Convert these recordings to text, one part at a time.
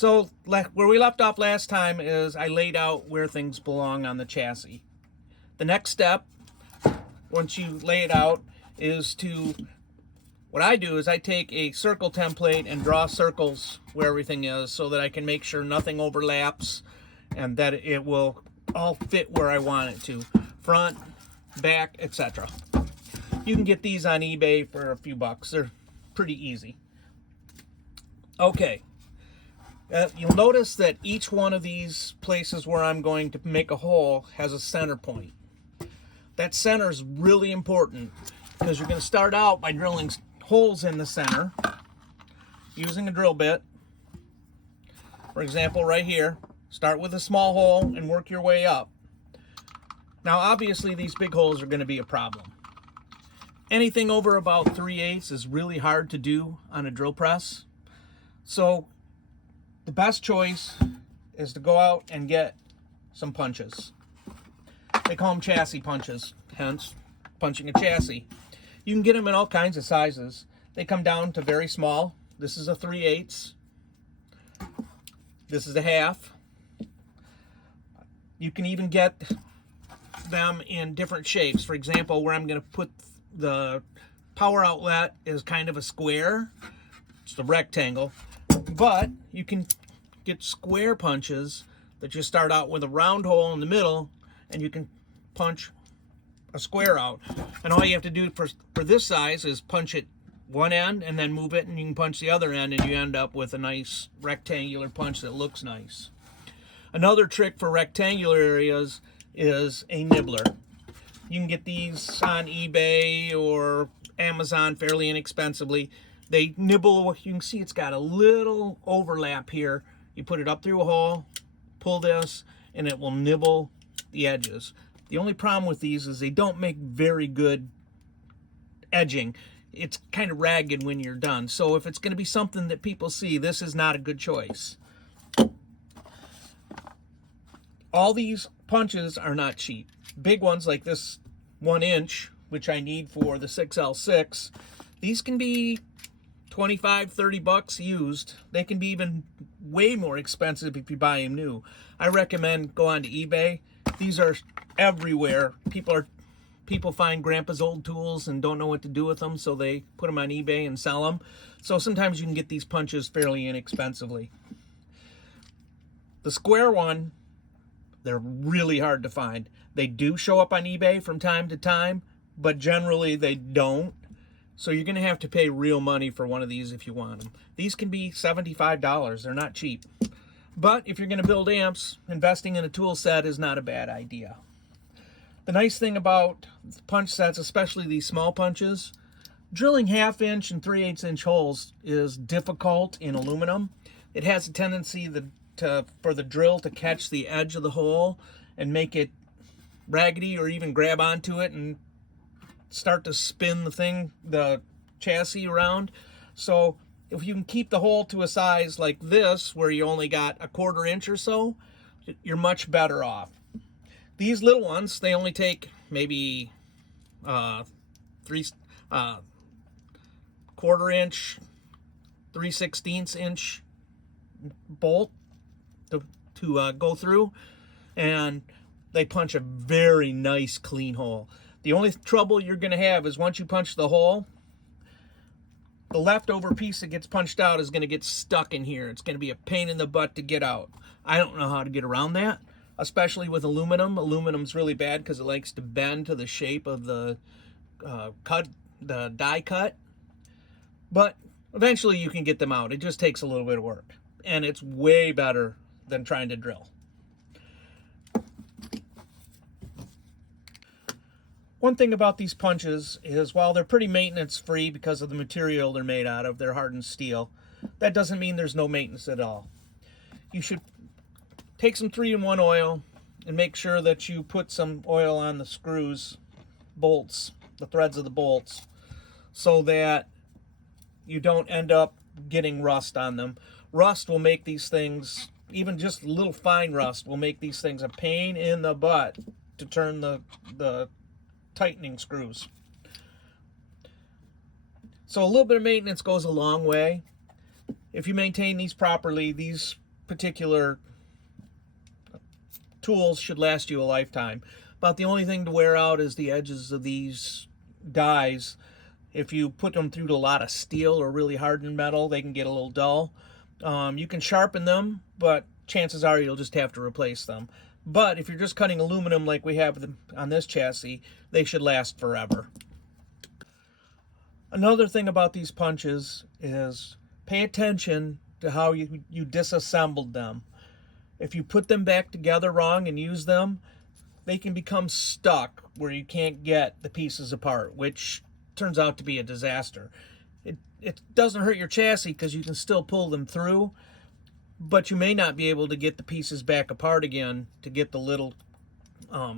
So where we left off last time is I laid out where things belong on the chassis. The next step, once you lay it out, is what I do is I take a circle template and draw circles where everything is so that I can make sure nothing overlaps and that it will all fit where I want it to. Front, back, etc. You can get these on eBay for a few bucks. They're pretty easy. Okay. You'll notice that each one of these places where I'm going to make a hole has a center point. That center is really important because you're going to start out by drilling holes in the center using a drill bit. For example, right here, start with a small hole and work your way up. Now, obviously, these big holes are going to be a problem. Anything over about 3/8 is really hard to do on a drill press. So the best choice is to go out and get some punches. They call them chassis punches, hence punching a chassis. You can get them in all kinds of sizes. They come down to very small. This is a 3/8. This is a half. You can even get them in different shapes. For example, where I'm going to put the power outlet is kind of a square. It's a rectangle. But you can get square punches that just start out with a round hole in the middle, and you can punch a square out. And all you have to do for this size is punch it one end and then move it, and you can punch the other end, and you end up with a nice rectangular punch that looks nice. Another trick for rectangular areas is a nibbler. You can get these on eBay or Amazon fairly inexpensively. They nibble, you can see it's got a little overlap here. You put it up through a hole, pull this, and it will nibble the edges. The only problem with these is they don't make very good edging. It's kind of ragged when you're done. So if it's going to be something that people see, this is not a good choice. All these punches are not cheap. Big ones like this 1 inch, which I need for the 6L6, these can be 25, 30 bucks used. They can be even way more expensive if you buy them new. I recommend go on to eBay. These are everywhere. People find grandpa's old tools and don't know what to do with them, so they put them on eBay and sell them. So sometimes you can get these punches fairly inexpensively. The square one, they're really hard to find. They do show up on eBay from time to time, but generally they don't. So you're going to have to pay real money for one of these if you want them. These can be $75. They're not cheap. But if you're going to build amps, investing in a tool set is not a bad idea. The nice thing about punch sets, especially these small punches, drilling 1/2 inch and 3/8 inch holes is difficult in aluminum. It has a tendency for the drill to catch the edge of the hole and make it raggedy, or even grab onto it and start to spin the chassis around. So if you can keep the hole to a size like this, where you only got a 1/4 inch or so, you're much better off. These little ones, they only take maybe 1/4 inch, 3/16 inch bolt to go through, and they punch a very nice clean hole. The only trouble you're going to have is once you punch the hole, the leftover piece that gets punched out is going to get stuck in here. It's going to be a pain in the butt to get out. I don't know how to get around that, especially with aluminum. Aluminum's really bad because it likes to bend to the shape of the die cut. But eventually you can get them out. It just takes a little bit of work, and it's way better than trying to drill. One thing about these punches is, while they're pretty maintenance free because of the material they're made out of, they're hardened steel, that doesn't mean there's no maintenance at all. You should take some 3-in-1 oil and make sure that you put some oil on the screws, bolts, the threads of the bolts, so that you don't end up getting rust on them. Rust will make these things, even just a little fine rust, will make these things a pain in the butt to turn the tightening screws. So a little bit of maintenance goes a long way. If you maintain these properly, these particular tools should last you a lifetime. About the only thing to wear out is the edges of these dies. If you put them through a lot of steel or really hardened metal, they can get a little dull. You can sharpen them, but chances are you'll just have to replace them. But if you're just cutting aluminum like we have on this chassis, they should last forever. Another thing about these punches is pay attention to how you disassembled them. If you put them back together wrong and use them, they can become stuck where you can't get the pieces apart, which turns out to be a disaster. It doesn't hurt your chassis because you can still pull them through, but you may not be able to get the pieces back apart again to get the little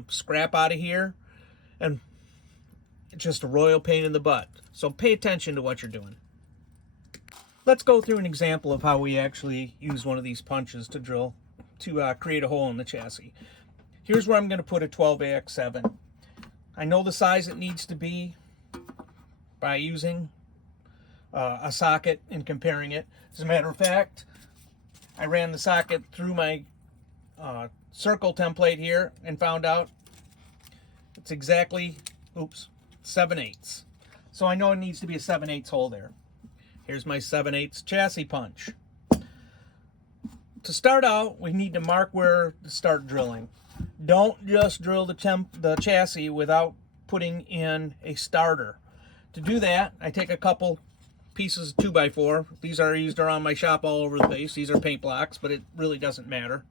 scrap out of here, and it's just a royal pain in the butt. So pay attention to what you're doing. Let's go through an example of how we actually use one of these punches to drill, to create a hole in the chassis. Here's where I'm going to put a 12AX7. I know the size it needs to be by using a socket and comparing it. As a matter of fact, I ran the socket through my circle template here and found out it's exactly, 7/8. So I know it needs to be a 7/8 hole there. Here's my 7/8 chassis punch. To start out, we need to mark where to start drilling. Don't just drill the chassis without putting in a starter. To do that, I take a couple pieces of 2x4. These are used around my shop all over the place. These are paint blocks, but it really doesn't matter.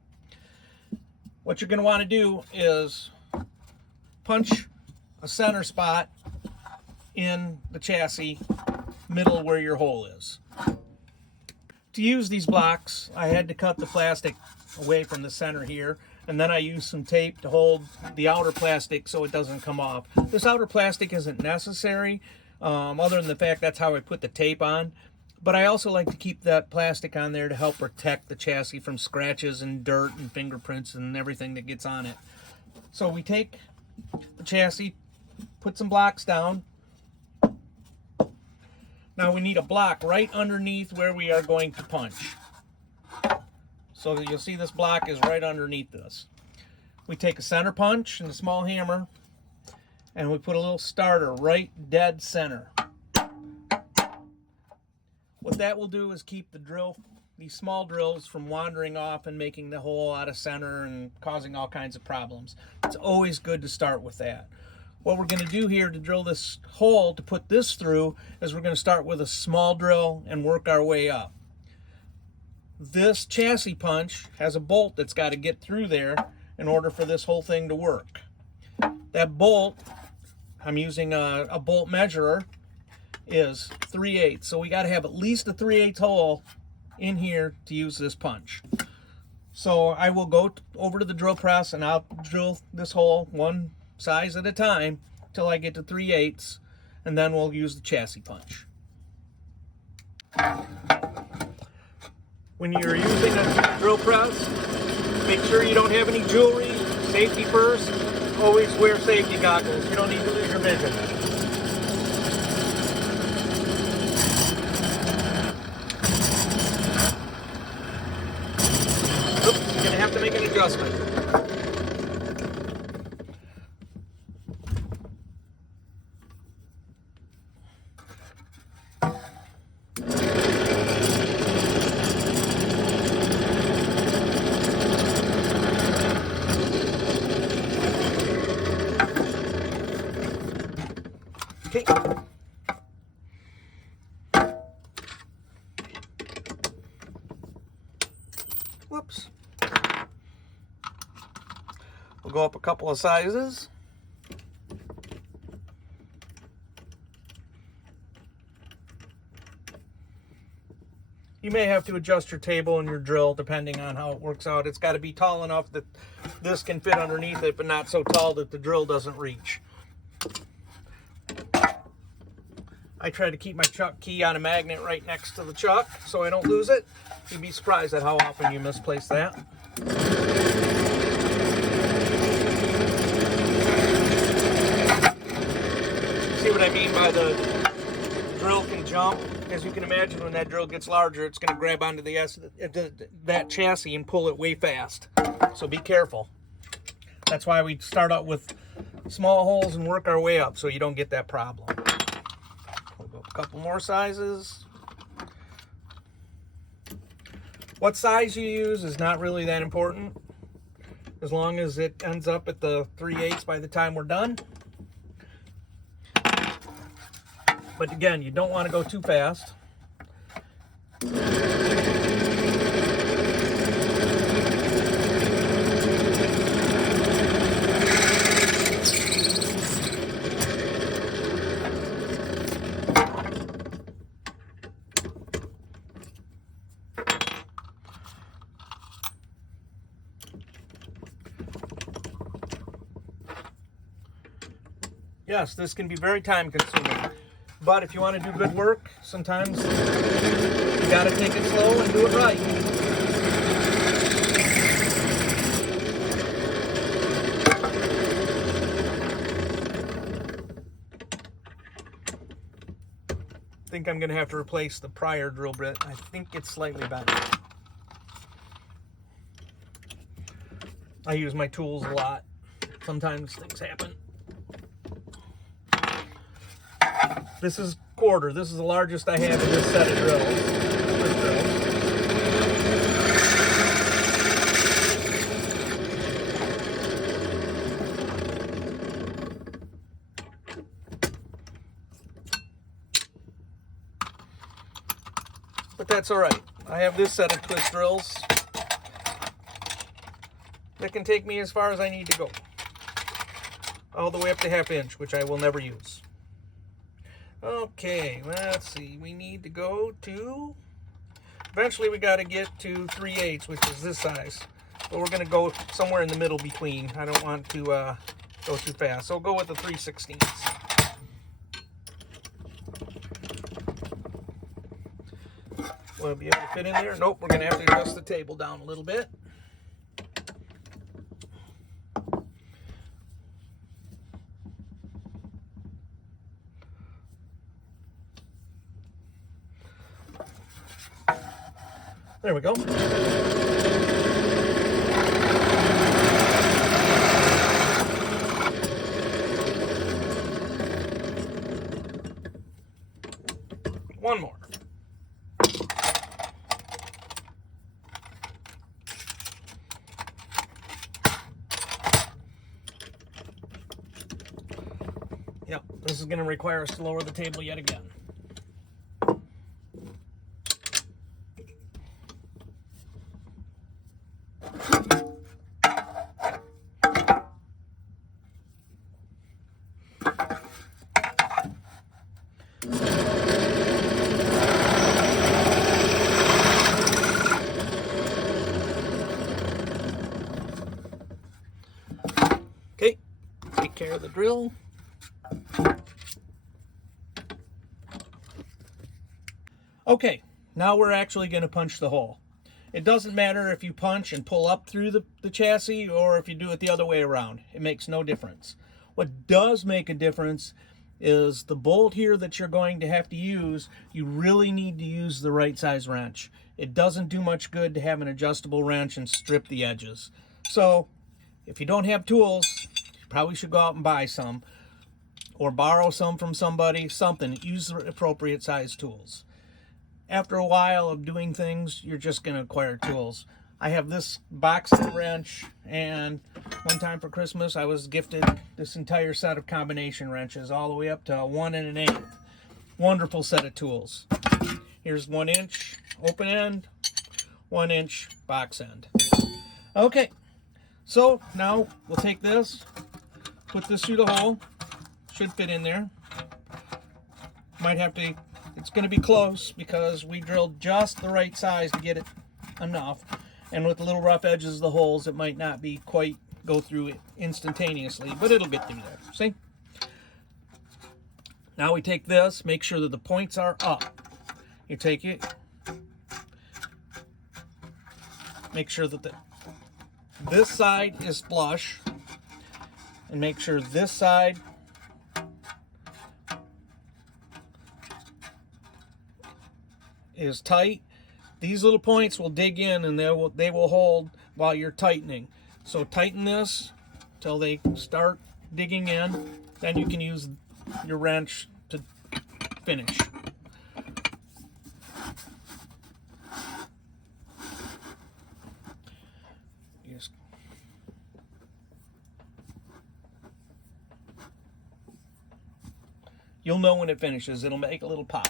What you're going to want to do is punch a center spot in the chassis, middle where your hole is. To use these blocks, I had to cut the plastic away from the center here, and then I used some tape to hold the outer plastic so it doesn't come off. This outer plastic isn't necessary, other than the fact that's how I put the tape on, but I also like to keep that plastic on there to help protect the chassis from scratches and dirt and fingerprints and everything that gets on it. So we take the chassis, put some blocks down. Now we need a block right underneath where we are going to punch. So that you'll see this block is right underneath this. We take a center punch and a small hammer, and we put a little starter right dead center. What that will do is keep these small drills from wandering off and making the hole out of center and causing all kinds of problems. It's always good to start with that. What we're going to do here to drill this hole, to put this through, is we're going to start with a small drill and work our way up. This chassis punch has a bolt that's got to get through there in order for this whole thing to work. That bolt, I'm using a bolt measurer, is 3/8. So we got to have at least a 3/8 hole in here to use this punch. So I will go over to the drill press and I'll drill this hole one size at a time till I get to 3/8, and then we'll use the chassis punch. When you're using a drill press, make sure you don't have any jewelry. Safety first. Always wear safety goggles. You don't need to lose your vision. Oops, you're going to have to make an adjustment. Okay. Whoops. We'll go up a couple of sizes. You may have to adjust your table and your drill depending on how it works out. It's got to be tall enough that this can fit underneath it, but not so tall that the drill doesn't reach. I try to keep my chuck key on a magnet right next to the chuck so I don't lose it. You'd be surprised at how often you misplace that. See what I mean by the drill can jump? as you can imagine, when that drill gets larger, it's going to grab onto that chassis and pull it way fast. So be careful. That's why we start out with small holes and work our way up so you don't get that problem. We'll go a couple more sizes. What size you use is not really that important, as long as it ends up at the 3/8 by the time we're done. But again, you don't want to go too fast. Yes, this can be very time consuming. But if you want to do good work, sometimes you got to take it slow and do it right. I think I'm going to have to replace the prior drill bit. I think it's slightly better. I use my tools a lot. Sometimes things happen. This is quarter. This is the largest I have in this set of drills. But that's all right. I have this set of twist drills that can take me as far as I need to go. All the way up to 1/2 inch, which I will never use. Okay, let's see. We need to go to... Eventually we got to get to 3/8, which is this size. But we're going to go somewhere in the middle between. I don't want to go too fast. So we'll go with the 3/16. Will it be able to fit in there? Nope, we're going to have to adjust the table down a little bit. There we go. One more. Yep, this is going to require us to lower the table yet again. Okay, take care of the drill. Okay, now we're actually going to punch the hole. It doesn't matter if you punch and pull up through the chassis or if you do it the other way around. It makes no difference. What does make a difference is the bolt here that you're going to have to use. You really need to use the right size wrench. It doesn't do much good to have an adjustable wrench and strip the edges. So if you don't have tools, you probably should go out and buy some or borrow some from somebody, something. Use the appropriate size tools. After a while of doing things, you're just going to acquire tools. I have this box wrench, and one time for Christmas, I was gifted this entire set of combination wrenches, all the way up to 1 1/8. Wonderful set of tools. Here's 1 inch open end, 1 inch box end. Okay, so now we'll take this, put this through the hole. Should fit in there. Might have to... It's going to be close because we drilled just the right size to get it enough. And with the little rough edges of the holes, it might not be quite go through it instantaneously, but it'll get through there. See? Now we take this, make sure that the points are up. You take it, make sure that this side is flush, and make sure this side is tight, these little points will dig in and they will hold while you're tightening. So tighten this till they start digging in. Then you can use your wrench to finish. You'll know when it finishes. It'll make a little pop.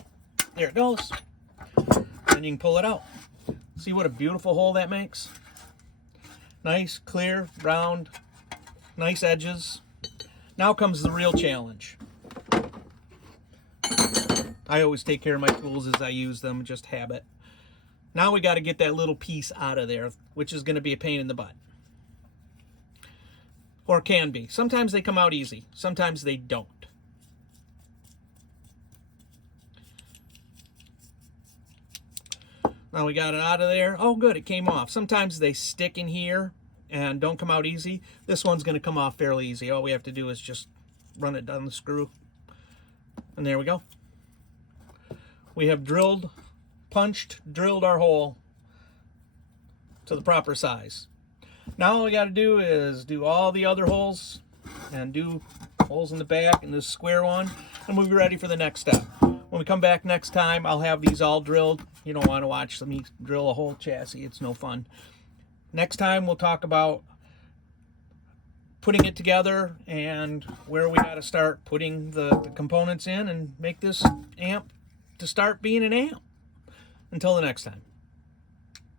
There it goes. And you can pull it out. See what a beautiful hole that makes? Nice, clear, round, nice edges. Now comes the real challenge. I always take care of my tools as I use them, just habit. Now we got to get that little piece out of there, which is going to be a pain in the butt. Or can be. Sometimes they come out easy. Sometimes they don't. Now we got it out of there. Oh, good, it came off. Sometimes they stick in here and don't come out easy. This one's going to come off fairly easy. All we have to do is just run it down the screw. And there we go. We have drilled our hole to the proper size. Now all we got to do is do all the other holes and do holes in the back and this square one, and we'll be ready for the next step. When we come back next time, I'll have these all drilled. You don't want to watch me drill a whole chassis. It's no fun. Next time, we'll talk about putting it together and where we got to start putting the components in and make this amp to start being an amp. Until the next time.